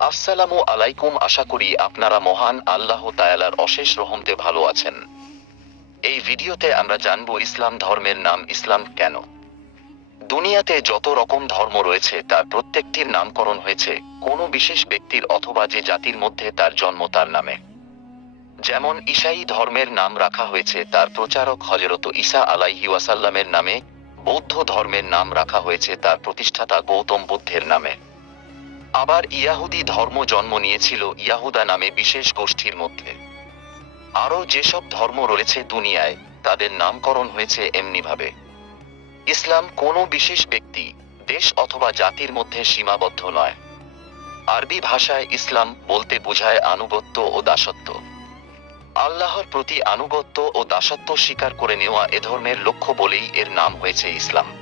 আসসালামু আলাইকুম, আশা করি আপনারা মহান আল্লাহ তায়ালার অশেষ রহমতে ভালো আছেন। এই ভিডিওতে আমরা জানব ইসলাম ধর্মের নাম ইসলাম কেন? দুনিয়াতে যত রকম ধর্ম রয়েছে, তার প্রত্যেকটির নামকরণ হয়েছে কোনো বিশেষ ব্যক্তির অথবা যে জাতির মধ্যে তার জন্ম তার নামে। যেমন ঈসাই ধর্মের নাম রাখা হয়েছে, তার প্রচারক হজরত ঈসা আলাইহি ওয়াসাল্লামের নামে, বৌদ্ধ ধর্মের নাম রাখা হয়েছে, তার প্রতিষ্ঠাতা গৌতম বুদ্ধের নামে। আবার ইয়াহুদি ধর্ম জন্ম নিয়েছিল ইয়াহুদা নামে বিশেষ গোষ্ঠীর মধ্যে। আরও যেসব ধর্ম রয়েছে দুনিয়ায়, তাদের নামকরণ হয়েছে এমনিভাবে। ইসলাম কোনো বিশেষ ব্যক্তি, দেশ অথবা জাতির মধ্যে সীমাবদ্ধ নয়। আরবি ভাষায় ইসলাম বলতে বোঝায় আনুগত্য ও দাসত্ব। আল্লাহর প্রতি আনুগত্য ও দাসত্ব স্বীকার করে নেওয়া এ ধর্মের লক্ষ্য বলেই এর নাম হয়েছে ইসলাম।